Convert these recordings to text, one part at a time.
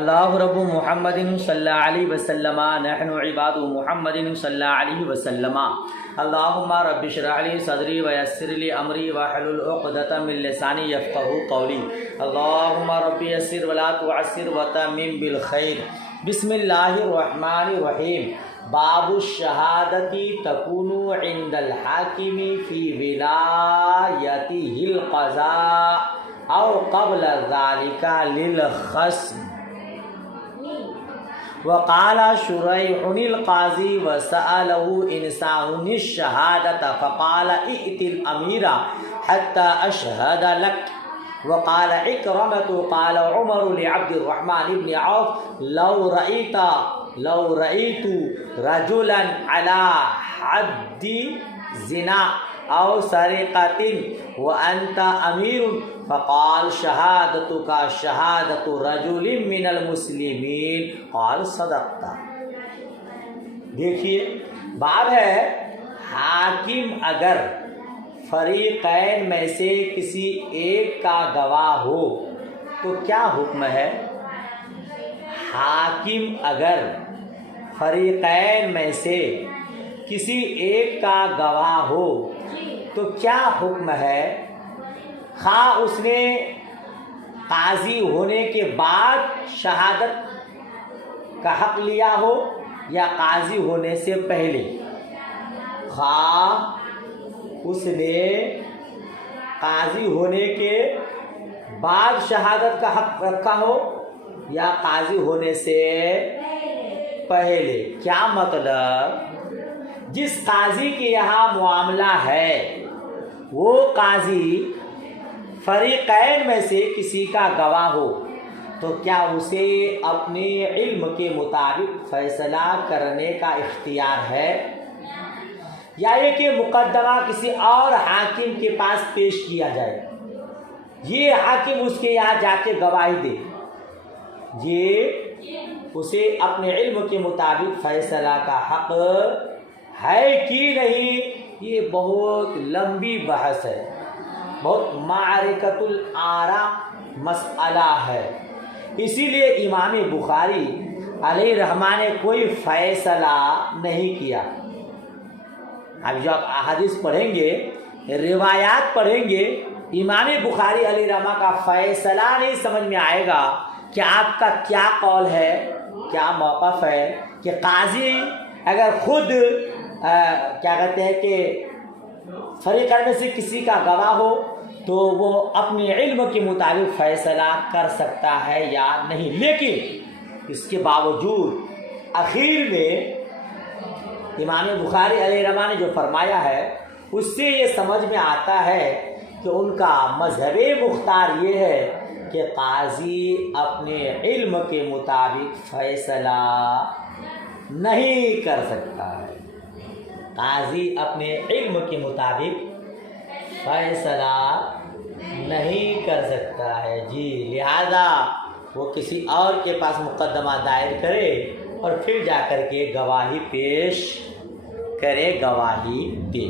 اللہ رب محمد صلی اللہ علیہ وسلم نحن عباد محمد صلی اللہ علیہ وسلم اللہم رب اشرح لی صدری ویسر لی امری واحلل عقدۃ من لسانی یفقہوا قولی اللہم رب یسر ولا تعسر وتمم بالخیر۔ بسم اللہ الرحمن الرحیم۔ باب الشہادت تکون عند الحاکم فی ولایتہ القضاء او قبل ذلك للخصم۔ وقال شريح القاضي وسأله إنسان الشهادة فقال ائت الأمير حتى أشهد لك۔ وقال عكرمة قال عمر لعبد الرحمن بن عوف لو رأيت رجلا على حد زنا أو سرقة وأنت أمير فقال شهادتك شهادة رجل من المسلمين قال صدقت۔ دیکھیے باب ہے حاکم اگر فریقین میں سے کسی ایک کا گواہ ہو تو کیا حکم ہے۔ حاکم اگر فریقین میں سے کسی ایک کا گواہ ہو تو کیا حکم ہے، خواہ اس نے قاضی ہونے کے بعد شہادت کا حق لیا ہو یا قاضی ہونے سے پہلے۔ خواہ اس نے قاضی ہونے کے بعد شہادت کا حق رکھا ہو یا قاضی ہونے سے پہلے۔ کیا مطلب، جس قاضی کے یہاں معاملہ ہے وہ قاضی فریقین میں سے کسی کا گواہ ہو تو کیا اسے اپنے علم کے مطابق فیصلہ کرنے کا اختیار ہے، یا یہ کہ مقدمہ کسی اور حاکم کے پاس پیش کیا جائے، یہ حاکم اس کے یہاں جا کے گواہی دے، یہ اسے اپنے علم کے مطابق فیصلہ کا حق ہے کہ نہیں؟ یہ بہت لمبی بحث ہے، بہت معرکۃ الآراء مسئلہ ہے۔ اسی لیے امام بخاری علیہ رحمہ نے کوئی فیصلہ نہیں کیا۔ اب جو آپ احادیث پڑھیں گے، روایات پڑھیں گے، امام بخاری علیہ رحمہ کا فیصلہ نہیں سمجھ میں آئے گا کہ آپ کا کیا قول ہے، کیا موقف ہے کہ قاضی اگر خود کیا کہتے ہیں کہ فریقین میں سے کسی کا گواہ ہو تو وہ اپنے علم کے مطابق فیصلہ کر سکتا ہے یا نہیں۔ لیکن اس کے باوجود اخیر میں امام بخاری علیہ رحمہ نے جو فرمایا ہے اس سے یہ سمجھ میں آتا ہے کہ ان کا مذہب مختار یہ ہے کہ قاضی اپنے علم کے مطابق فیصلہ نہیں کر سکتا ہے، قاضی اپنے علم کے مطابق فیصلہ نہیں کر سکتا ہے جی، لہذا وہ کسی اور کے پاس مقدمہ دائر کرے اور پھر جا کر کے گواہی پیش کرے، گواہی دے۔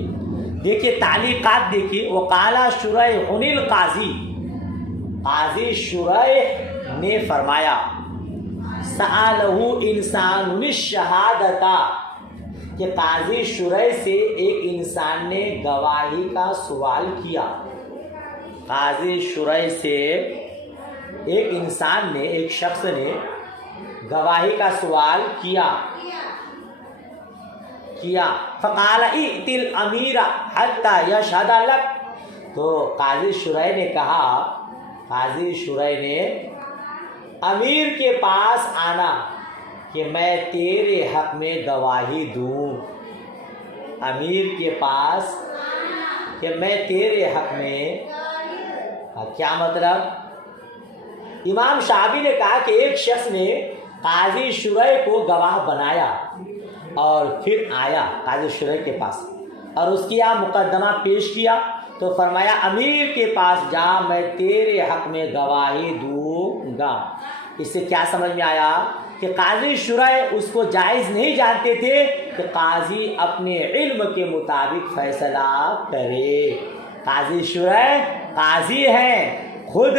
دیکھیے تعلیقات دیکھیے، وقال شریح القاضی، قاضی شریح نے فرمایا، سألہ انسان الشہادۃ، کہ قاضی شریح سے ایک انسان نے گواہی کا سوال کیا۔ قاضی شریح سے ایک انسان نے، ایک شخص نے گواہی کا سوال کیا۔ فقال ائت الامیر حتی یشہد لک، تو قاضی شریح نے کہا، قاضی شریح نے امیر کے پاس آنا کہ میں تیرے حق میں گواہی دوں، امیر کے پاس کہ میں تیرے حق میں۔ کیا مطلب؟ امام شافعی نے کہا کہ ایک شخص نے قاضی شریح کو گواہ بنایا اور پھر آیا قاضی شریح کے پاس اور اس کے یہاں مقدمہ پیش کیا تو فرمایا امیر کے پاس جا، میں تیرے حق میں گواہی دوں گا۔ اس سے کیا سمجھ میں آیا کہ قاضی شریح اس کو جائز نہیں جانتے تھے کہ قاضی اپنے علم کے مطابق فیصلہ کرے۔ قاضی شریح قاضی ہیں، خود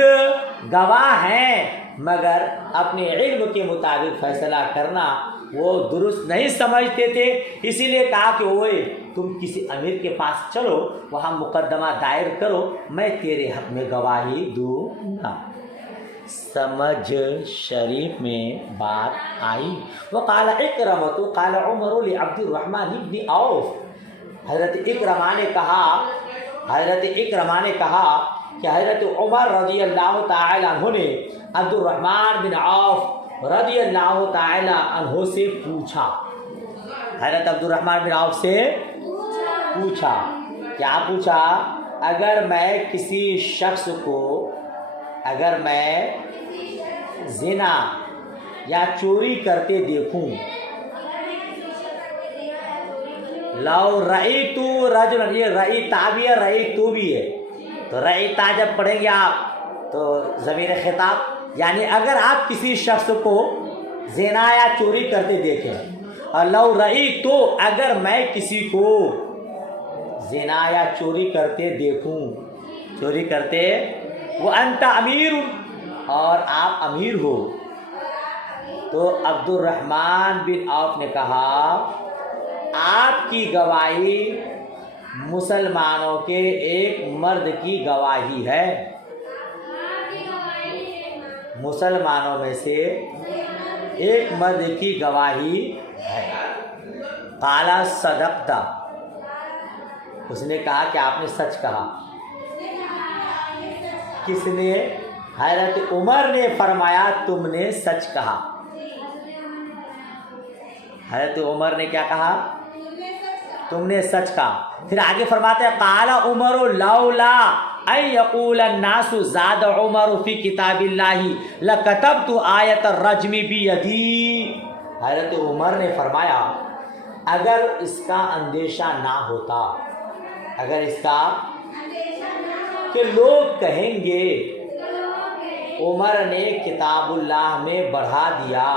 گواہ ہیں، مگر اپنے علم کے مطابق فیصلہ کرنا وہ درست نہیں سمجھتے تھے، اسی لیے کہا کہ اوے تم کسی امیر کے پاس چلو، وہاں مقدمہ دائر کرو، میں تیرے حق میں گواہی دوں گا۔ سمجھ شریف میں بات آئی۔ وقال اکرمۃ قال عمر لعبد الرحمن بن عوف، حضرت اکرمہ نے کہا کہ حضرت عمر رضی اللہ تعالی عنہ نے عبد الرحمن بن عوف رضی اللہ تعالی عنہ سے پوچھا، حضرت عبد الرحمن بن عوف سے پوچھا، کیا پوچھا؟ اگر میں کسی شخص کو زنا یا چوری کرتے دیکھوں، لو رأیت رجلا، یہ رأیتا بھی ہے رأیتو بھی ہے، تو رأیتا جب پڑھیں گے آپ تو ضمیر خطاب، یعنی اگر آپ کسی شخص کو زنا یا چوری کرتے دیکھیں، اور لو رأیتو، اگر میں کسی کو زنا یا چوری کرتے دیکھوں، چوری کرتے، وانت امیر، اور آپ امیر ہو، تو عبد الرحمن بن عوف نے کہا آپ کی گواہی مسلمانوں کے ایک مرد کی گواہی ہے، مسلمانوں میں سے ایک مرد کی گواہی ہے۔ قال صدقت، اس نے کہا کہ آپ نے سچ کہا۔ کس نے؟ حضرت عمر نے فرمایا تم نے سچ کہا۔ حضرت عمر نے کیا کہا؟ تم نے سچ کہا۔ پھر آگے فرماتے ہیں قال عمر لولا ان یقول الناس زاد عمر فی کتاب اللہ لکتبت آیت الرجم بیدی۔ حضرت عمر نے فرمایا اگر اس کا اندیشہ نہ ہوتا، اگر اس کا کہ لوگ کہیں گے عمر نے کتاب اللہ میں بڑھا دیا،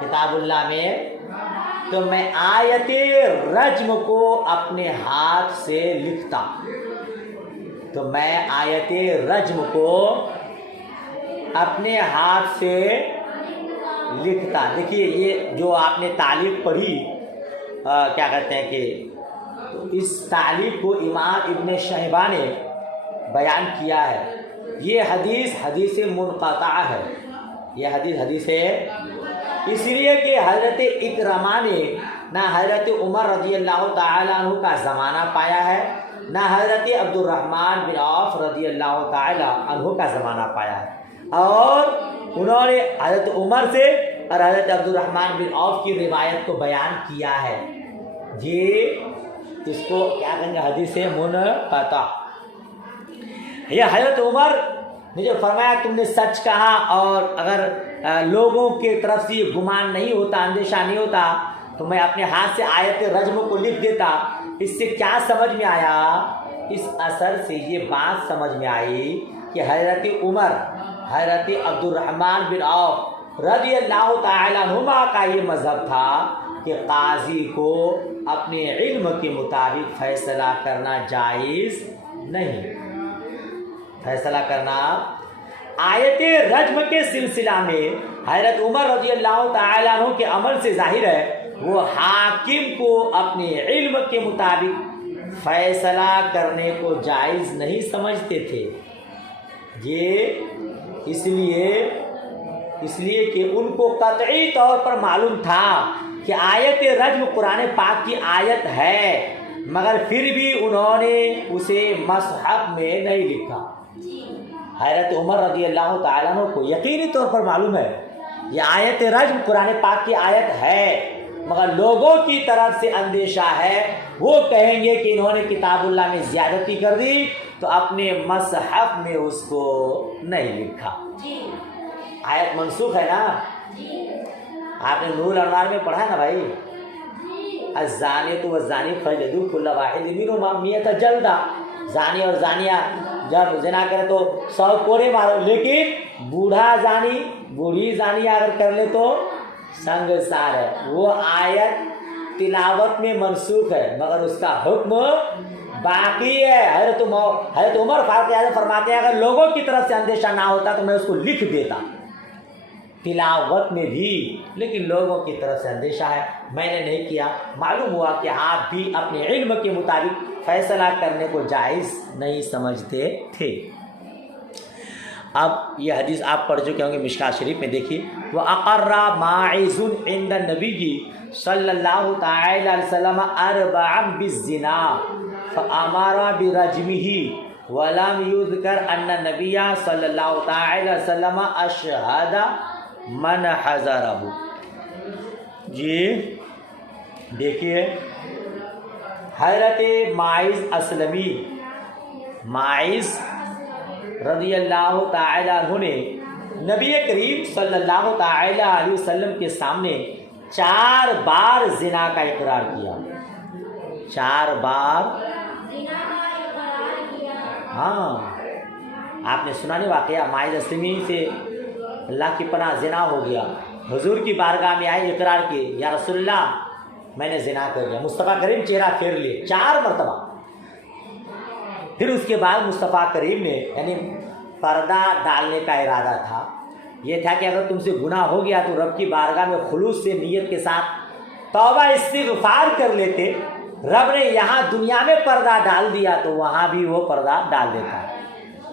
کتاب اللہ میں، تو میں آیت رجم کو اپنے ہاتھ سے لکھتا، تو میں آیت رجم کو اپنے ہاتھ سے لکھتا۔ دیکھیے یہ جو آپ نے تعلیق پڑھی، کیا کہتے ہیں کہ اس تعلیق کو امام ابن شہبہ نے بیان کیا ہے۔ یہ حدیث منقطع ہے، یہ حدیث ہے، اس لیے کہ حضرت اکرمہ نے نہ حضرت عمر رضی اللہ تعالیٰ عنہ کا زمانہ پایا ہے، نہ حضرت عبد الرحمن بن عوف رضی اللہ تعالیٰ عنہ کا زمانہ پایا ہے، اور انہوں نے حضرت عمر سے اور حضرت عبد الرحمن بن عوف کی روایت کو بیان کیا ہے، یہ اس کو کیا کہیں گے؟ حدیث منقطع۔ یہ حضرت عمر نے جو فرمایا تم نے سچ کہا، اور اگر لوگوں کے طرف سے یہ گمان نہیں ہوتا، اندیشہ نہیں ہوتا، تو میں اپنے ہاتھ سے آیت رجم کو لکھ دیتا۔ اس سے کیا سمجھ میں آیا؟ اس اثر سے یہ بات سمجھ میں آئی کہ حضرت عمر، حضرت عبد الرحمن بن عوف رضی اللہ تعالیٰ عنہما کا یہ مذہب تھا کہ قاضی کو اپنے علم کے مطابق فیصلہ کرنا جائز نہیں، فیصلہ کرنا۔ آیت رجم کے سلسلہ میں حضرت عمر رضی اللہ تعالیٰ عنہ کے عمل سے ظاہر ہے وہ حاکم کو اپنے علم کے مطابق فیصلہ کرنے کو جائز نہیں سمجھتے تھے، یہ اس لیے کہ ان کو قطعی طور پر معلوم تھا کہ آیت رجم قرآن پاک کی آیت ہے، مگر پھر بھی انہوں نے اسے مصحف میں نہیں لکھا۔ حضرت عمر رضی اللہ تعالیٰ عنہ کو یقینی طور پر معلوم ہے یہ آیت رجم قرآن پاک کی آیت ہے، مگر لوگوں کی طرف سے اندیشہ ہے، وہ کہیں گے کہ انہوں نے کتاب اللہ میں زیادتی کر دی تو اپنے مصحف میں اس کو نہیں لکھا۔ آیت منسوخ ہے نا، آپ نے نور الانوار میں پڑھا نا بھائی، الزانیۃ والزانی فجلدوا کل واحد منہما مئۃ جلدہ، زانی اور زانیہ جب زنا کرے تو 100 کوڑے مارو، لیکن بوڑھا زانی، بوڑھی زانی اگر کر لے تو سنگسار ہے۔ وہ آیت تلاوت میں منسوخ ہے مگر اس کا حکم باقی ہے. حضرت عمر فاروق اعظم فرماتے ہیں اگر لوگوں کی طرف سے اندیشہ نہ ہوتا تو میں اس کو لکھ دیتا تلاوت میں بھی, لیکن لوگوں کی طرف سے اندیشہ ہے, میں نے نہیں کیا. معلوم ہوا کہ آپ بھی اپنے علم کے مطابق فیصلہ کرنے کو جائز نہیں سمجھتے تھے. اب یہ حدیث آپ پڑھ چکے ہوں گے مشکات شریف میں, دیکھیے وَأَقَرَّ مَاعِزٌ عِنْدَ النَّبِيِّ صلی اللہ تعالی علیہ وسلم أَرْبَعًا بِالزِّنَا فَأَمَرَ بِرَجْمِهِ وَلَمْ يُذْكَرْ أَنَّ النَّبِيَّ صلی اللہ تعالی علیہ وسلم أَشْهَدَ مَنْ حَضَرَهُ. جی دیکھیے حضرت ماعز اسلمی, ماعز رضی اللہ تعالی عنہ نے نبی کریم صلی اللہ تعالی علیہ وسلم کے سامنے 4 بار زنا کا اقرار کیا. 4 بار. ہاں آپ نے سنا نہیں واقعہ, ماعز اسلمی سے اللہ کی پناہ زنا ہو گیا, حضور کی بارگاہ میں آئے, اقرار کیے یا رسول اللہ میں نے زنا کر لیا. مصطفیٰ کریم چہرہ پھیر لیے 4 مرتبہ. پھر اس کے بعد مصطفیٰ کریم نے یعنی پردہ ڈالنے کا ارادہ تھا, یہ تھا کہ اگر تم سے گناہ ہو گیا تو رب کی بارگاہ میں خلوص سے نیت کے ساتھ توبہ استغفار کر لیتے. رب نے یہاں دنیا میں پردہ ڈال دیا تو وہاں بھی وہ پردہ ڈال دیتا,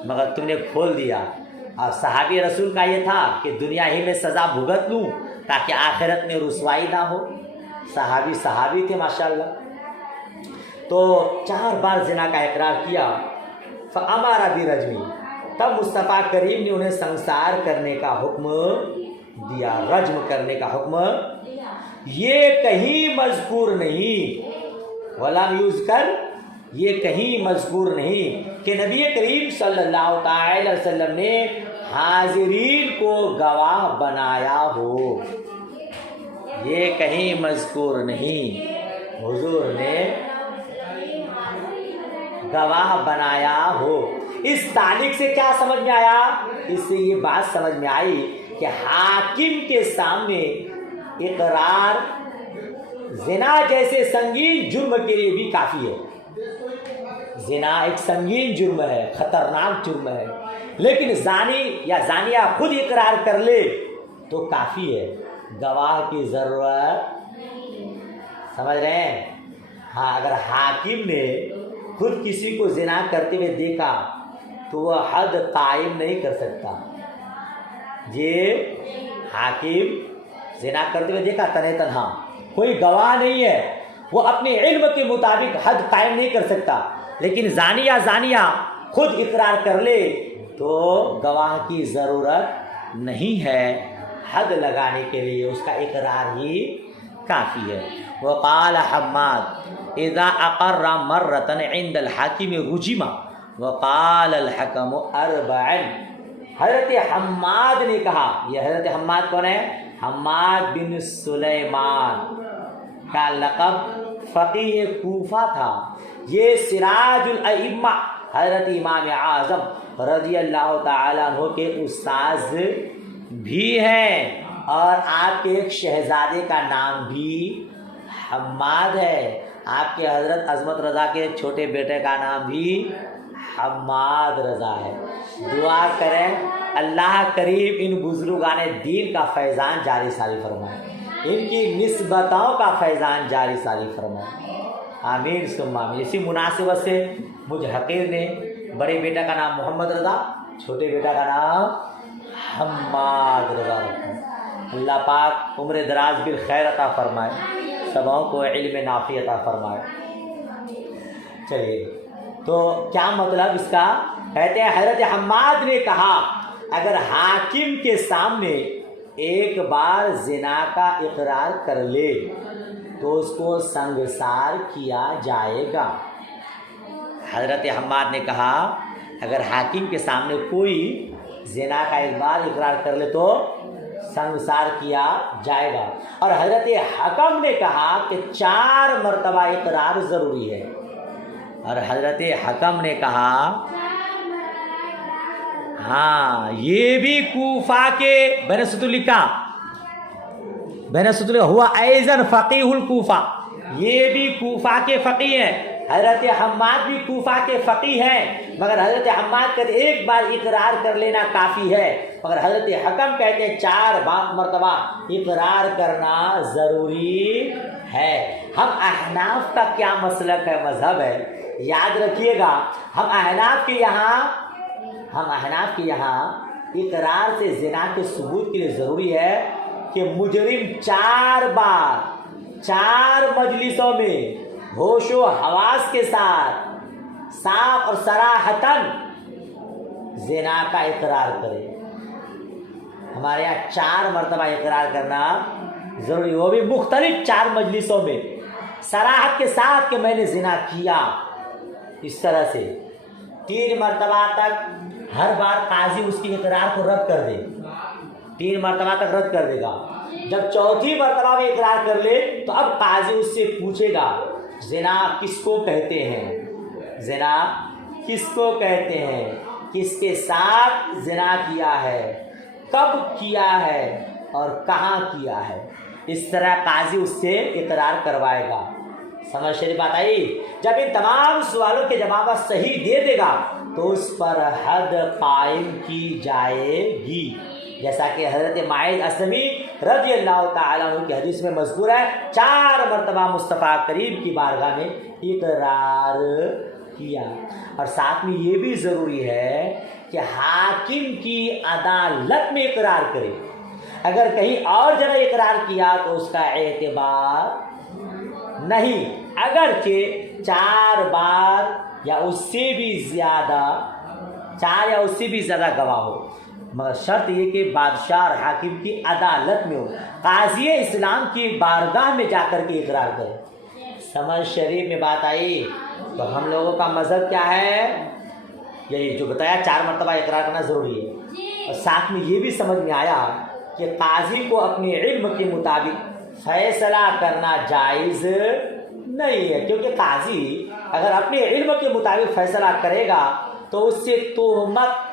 مگر تم نے کھول دیا. اور صحابی رسول کا یہ تھا کہ دنیا ہی میں سزا بھگت لوں تاکہ آخرت میں رسوائی نہ ہو. صحابی تھے ماشاءاللہ. تو 4 بار زنا کا اقرار کیا. فَأَمَرَ بِرَجْمِهِ, تب مصطفیٰ کریم نے انہیں سنسار کرنے کا حکم دیا, رجم کرنے کا حکم. یہ کہیں مذکور نہیں, وَلَمْ يُذْكَرْ, یہ کہیں مذکور نہیں کہ نبی کریم صلی اللہ تعالی علیہ وسلم نے حاضرین کو گواہ بنایا ہو. یہ کہیں مذکور نہیں, حضور نے گواہ بنایا ہو. اس تعلیق سے کیا سمجھ میں آیا؟ اس سے یہ بات سمجھ میں آئی کہ حاکم کے سامنے اقرار زنا جیسے سنگین جرم کے لیے بھی کافی ہے. زنا ایک سنگین جرم ہے, خطرناک جرم ہے, لیکن زانی یا زانیہ خود اقرار کر لے تو کافی ہے, گواہ کی ضرورت. سمجھ رہے ہیں؟ ہاں, اگر حاکم نے خود کسی کو زنا کرتے ہوئے دیکھا تو وہ حد قائم نہیں کر سکتا. یہ حاکم زنا کرتے ہوئے دیکھا تنہا تنہا, کوئی گواہ نہیں ہے, وہ اپنے علم کے مطابق حد قائم نہیں کر سکتا. لیکن زانیہ خود اقرار کر لے تو گواہ کی ضرورت نہیں ہے, حد لگانے کے لیے اس کا اقرار ہی کافی ہے. وقال حماد اذا اقر مرة عند الحاکم رجم وقال الحکم 4. حضرت حماد نے کہا, یہ حضرت حماد کون ہے؟ حماد بن سلیمان کا لقب فقیہ کوفہ تھا. یہ سراج الائمہ حضرت امام اعظم رضی اللہ تعالیٰ عنہ کے استاذ بھی ہیں, اور آپ کے ایک شہزادے کا نام بھی حماد ہے. آپ کے حضرت عظمت رضا کے چھوٹے بیٹے کا نام بھی حماد رضا ہے. دعا کریں اللہ کریم ان بزرگان دین کا فیضان جاری ساری فرمائے, ان کی نسبتوں کا فیضان جاری ساری فرمائے. آمین ثم آمین. اسی مناسبت سے مجھ حقیر نے بڑے بیٹا کا نام محمد رضا, چھوٹے بیٹا کا نام حماد رضا رکھا. اللہ پاک عمر دراز بالخیر عطا فرمائے, سبوں کو علم نافع عطا فرمائے. چلیے, تو کیا مطلب اس کا؟ کہتے ہیں حضرت حماد نے کہا اگر حاکم کے سامنے ایک بار زنا کا اقرار کر لے تو اس کو سنگسار کیا جائے گا. حضرت حماد نے کہا اگر حاکم کے سامنے کوئی زنا کا ایک بار اقرار کر لے تو سنگسار کیا جائے گا. اور حضرت حکم نے کہا کہ 4 مرتبہ اقرار ضروری ہے. اور حضرت حکم نے کہا ہاں یہ بھی کوفہ کے بین ستر لکھا, بین ستر ہوا ایزن فقیہ الکوفہ, یہ بھی کوفہ کے فقیہ ہیں. حضرت حماد بھی کوفہ کے فقیہ ہیں، مگر حضرت حماد کہتے ایک بار اقرار کر لینا کافی ہے، مگر حضرت حکم کہتے ہیں 4 مرتبہ اقرار کرنا ضروری ہے۔ ہم احناف کا کیا مسلک ہے، مذہب ہے، یاد رکھیے گا، ہم احناف کے یہاں اقرار سے زنا کے ثبوت کے لیے ضروری ہے کہ مجرم 4 بار 4 مجلسوں میں ہوش و حواس کے ساتھ صاف اور صراحتاً زنا کا اقرار کرے۔ ہمارے یہاں 4 مرتبہ اقرار کرنا ضروری، وہ بھی مختلف 4 مجلسوں میں صراحت کے ساتھ کہ میں نے زنا کیا، اس طرح سے 3 مرتبہ تک ہر بار قاضی اس کی اقرار کو رد کر دے، 3 مرتبہ تک رد کر دے گا۔ جب 4تھی مرتبہ میں اقرار کر لے تو اب قاضی اس سے پوچھے گا زنا کس کو کہتے ہیں، زنا کس کو کہتے ہیں، کس کے ساتھ زنا کیا ہے، کب کیا ہے اور کہاں کیا ہے۔ اس طرح قاضی اس سے اقرار کروائے گا۔ سمجھ شریف بات آئی؟ جب ان تمام سوالوں کے جواب صحیح دے دے گا تو اس پر حد قائم کی جائے گی، جیسا کہ حضرت ماعز اسلمی رضی اللہ تعالیٰ عنہ کی حدیث میں مذکور ہے، 4 مرتبہ مصطفیٰ کریم کی بارگاہ میں اقرار کیا۔ اور ساتھ میں یہ بھی ضروری ہے کہ حاکم کی عدالت میں اقرار کرے، اگر کہیں اور جگہ اقرار کیا تو اس کا اعتبار نہیں، اگرچہ 4 بار یا اس سے بھی زیادہ 4 یا اس سے بھی زیادہ گواہ ہو، مگر شرط یہ کہ بادشاہ اور حاکم کی عدالت میں ہو، قاضی اسلام کی بارگاہ میں جا کر کے اقرار کرے۔ سمجھ شریف میں بات آئی؟ تو ہم لوگوں کا مذہب کیا ہے؟ یہی جو بتایا 4 مرتبہ اقرار کرنا ضروری ہے، اور ساتھ میں یہ بھی سمجھ میں آیا کہ قاضی کو اپنے علم کے مطابق فیصلہ کرنا جائز نہیں ہے، کیونکہ قاضی اگر اپنے علم کے مطابق فیصلہ کرے گا تو اس سے تہمت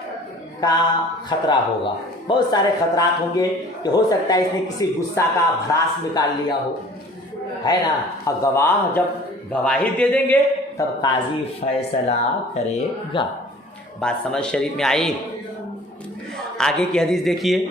کا خطرہ ہوگا، بہت سارے خطرات ہوں گے کہ ہو سکتا ہے اس نے کسی غصہ کا بھڑاس نکال لیا ہو، ہے نا، اور گواہ جب گواہی دے دیں گے تب قاضی فیصلہ کرے گا۔ بات سمجھ شریف میں آئی؟ آگے کی حدیث دیکھیے،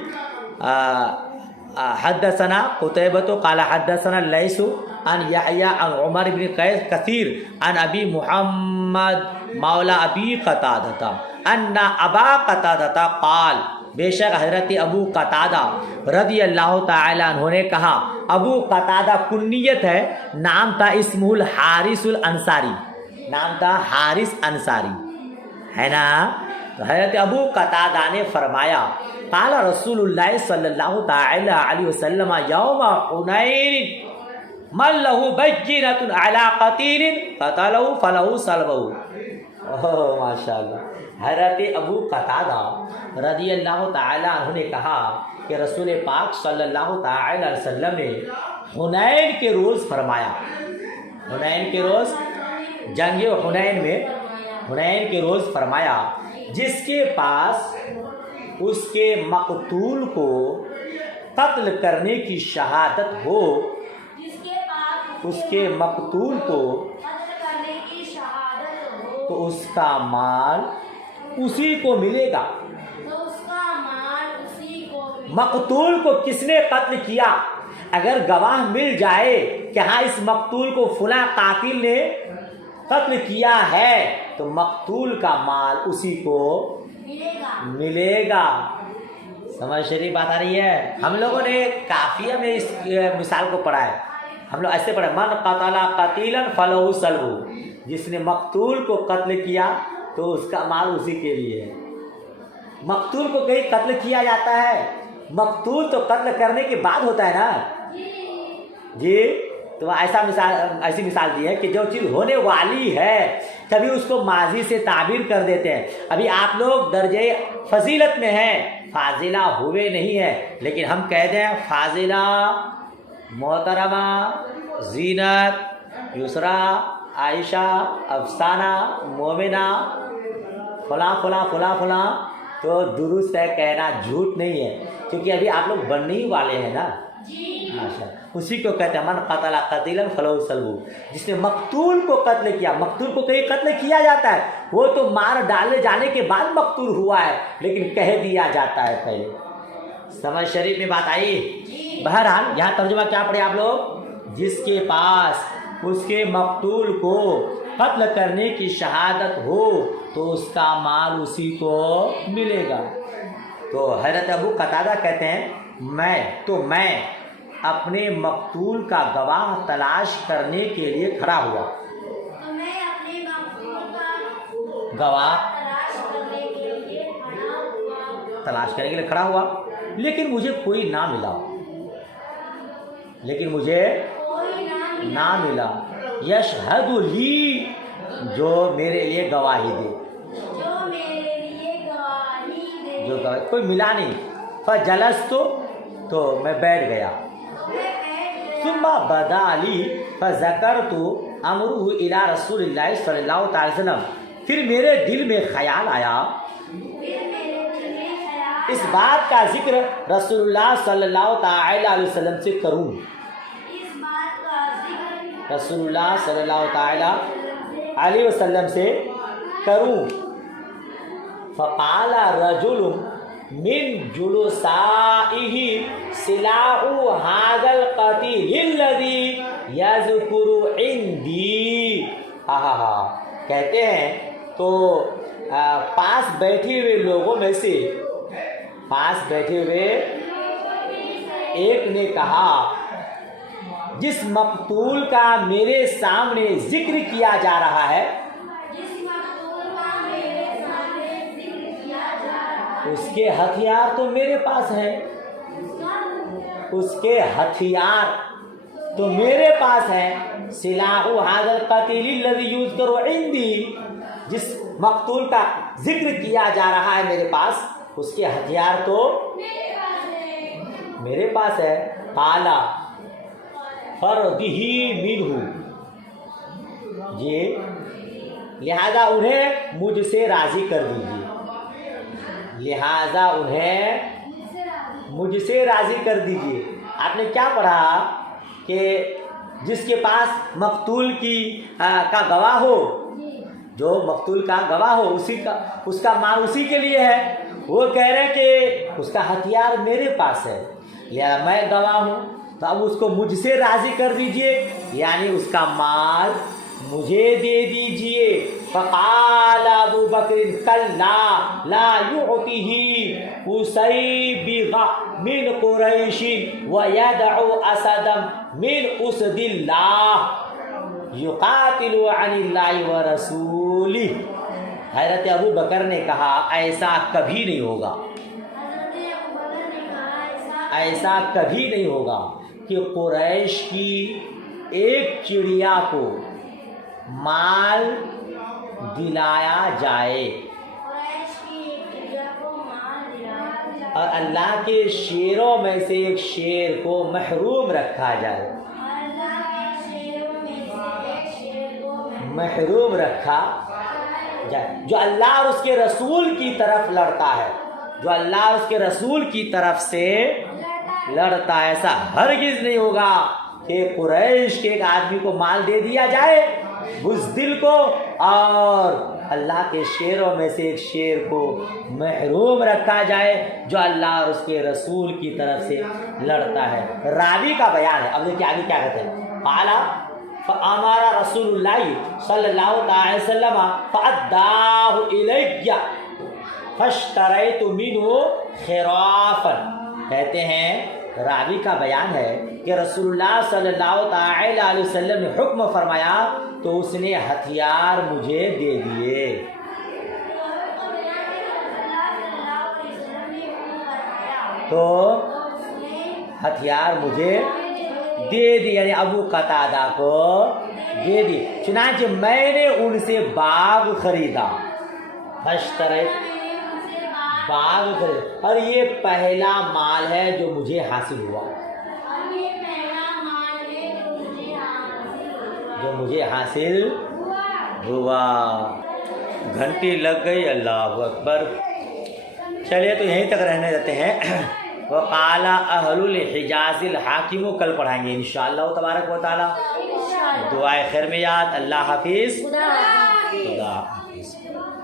حدثنا قتيبة قال حدثنا الليث عن يحيى عن عمر بن قيس كثير عن ابي محمد مولى ابي قتادة ان ابا قتادة قال، بے شک حضرت ابو قتادہ رضی اللہ تعالیٰ عنہ نے کہا، ابو قتادہ کنیت ہے، نام تھا اسمہ الحارث الانصاری، نام تھا حارث انصاری، ہے نا۔ تو حضرت ابو قتادہ نے فرمایا، قال رسول اللہ صلی اللہ تعالی علیہ وسلم یوم حنین من له بینۃ علی قتیل قتلہ فلہ صلبہ۔ ماشاء اللہ، حضرت ابو قتادہ رضی اللہ تعالی عنہ نے کہا کہ رسول پاک صلی اللہ تعالی علیہ وسلم نے حنین کے روز فرمایا، حنین کے روز، جنگ حنین میں حنین کے روز فرمایا، جس کے پاس اس کے مقتول کو قتل کرنے کی شہادت ہو، اس کے مقتول کو تو اس کا مال اسی کو ملے گا۔ مقتول کو کس نے قتل کیا، اگر گواہ مل جائے کہ ہاں اس مقتول کو فلاں قاتل نے قتل کیا ہے تو مقتول کا مال اسی کو ملے گا۔ سمجھ شریف بات آ رہی ہے؟ ہم لوگوں نے کافیہ میں اس مثال کو پڑھا ہے، ہم لوگ ایسے پڑھے، من قتل قتیلا فلہ صلبہ، جس نے مقتول کو قتل کیا تو اس کا مال اسی کے لیے ہے۔ مقتول کو کہیں قتل کیا جاتا ہے، مقتول تو قتل کرنے کے بعد ہوتا ہے نا جی، تو ایسی مثال دی ہے کہ جو چیز ہونے والی ہے کبھی اس کو ماضی سے تعبیر کر دیتے ہیں۔ ابھی آپ لوگ درجے فضیلت میں ہیں، فاضلہ ہوئے نہیں ہیں، لیکن ہم کہہ دیں فاضلہ، محترمہ، زینت، یسرا، عائشہ، افسانہ، مومنہ، فلاں فلاں فلاں فلاں، تو درست ہے کہنا، جھوٹ نہیں ہے، کیونکہ ابھی آپ لوگ بننے ہی والے ہیں نا، ماشاء اللہ، اسی کو کہتے ہیں من قتل قتیلا فلہ سلبہ، جس نے مقتول کو قتل کیا. مقتول کو کہیں قتل کیا جاتا ہے، وہ تو مار ڈالے جانے کے بعد مقتول ہوا ہے، لیکن کہہ دیا جاتا ہے پہلے. سمجھ شریف میں بات آئی؟ بہرحال یہاں ترجمہ کیا پڑھے آپ لوگ؟ جس کے پاس اس کے مقتول کو قتل کرنے کی شہادت ہو تو اس کا مال اسی کو ملے گا. تو حضرت ابو قتادہ کہتے ہیں میں اپنے مقتول کا گواہ تلاش کرنے کے لیے کھڑا ہوا. گواہ تلاش کرنے کے لیے کھڑا ہوا، لیکن مجھے کوئی نہ ملا. یشہد لی، جو میرے لیے گواہی دے، جو گواہی کوئی ملا نہیں. فجلست، تو میں بیٹھ گیا. ثم بدا لی فذکرت امرہ الی رسول اللہ صلی اللہ تعالی وسلم، پھر میرے دل میں خیال آیا اس بات کا ذکر رسول اللہ صلی اللہ تعالی علیہ وسلم سے کروں. رسول اللہ صلی اللہ تعالی علیہ وسلم سے کروں. فقال رجل من جلسائه سلاح هذا القتیل الذي يذكر عندي. کہتے ہیں تو پاس بیٹھے ہوئے لوگوں میں سے ایک نے کہا جس مقتول کا میرے سامنے ذکر کیا جا رہا ہے اس کے ہتھیار تو میرے پاس ہیں. سلاح هذا القتیل الذی یذکر عندی، جس مقتول کا ذکر کیا جا رہا ہے میرے پاس، اس کے ہتھیار تو میرے پاس ہے. قال فردہ منہ، جی لہذا انہیں مجھ سے راضی کر دیجیے. آپ نے کیا پڑھا کہ جس کے پاس مقتول کا گواہ ہو، جو مقتول کا گواہ ہو اس کا مال اسی کے لیے ہے. وہ کہہ رہے ہیں کہ اس کا ہتھیار میرے پاس ہے، لہذا میں گواہ ہوں، تو اب اس کو مجھ سے راضی کر دیجئے، یعنی اس کا مال مجھے دے دیجئے. فقال ابو بکر کلا لا یعطیہ اسیبغ من قریش ویدع اسدا من اسد اللہ یقاتل عن اللہ ورسولہ. حضرت ابو بکر نے کہا ایسا کبھی نہیں ہوگا کہ قریش کی ایک چڑیا کو مال دلایا جائے اور اللہ کے شیروں میں سے ایک شیر کو محروم رکھا جائے. جو اللہ اور اس کے رسول کی طرف لڑتا ہے، ایسا ہرگز نہیں ہوگا کہ قریش کے ایک آدمی کو مال دے دیا جائے بزدل کو، اور اللہ کے شیروں میں سے ایک شیر کو محروم رکھا جائے جو اللہ اور اس کے رسول کی طرف سے لڑتا ہے. راوی کا بیان ہے. اب دیکھیے آگے کیا کہتے ہیں. قالا فامر رسول اللہ صلی اللہ علیہ وسلم فاداہ الی فاشتریت منہ خرافا. کہتے ہیں راوی کا بیان ہے کہ رسول اللہ صلی اللہ تعالی علیہ وسلم نے حکم فرمایا تو اس نے ہتھیار مجھے دے دیے. یعنی ابو قتادہ کو دے دی. چنانچہ میں نے ان سے باغ خریدا. اور یہ پہلا مال ہے جو مجھے حاصل ہوا. گھنٹی لگ گئی. اللہ اکبر. چلیے تو یہیں تک رہنے دیتے ہیں. وقال اہل الحجاز الحاکم، کل پڑھائیں گے انشاءاللہ تبارک و تعالی۔ دعائے خیر میں یاد۔ اللہ حافظ۔ خدا حافظ۔ خدا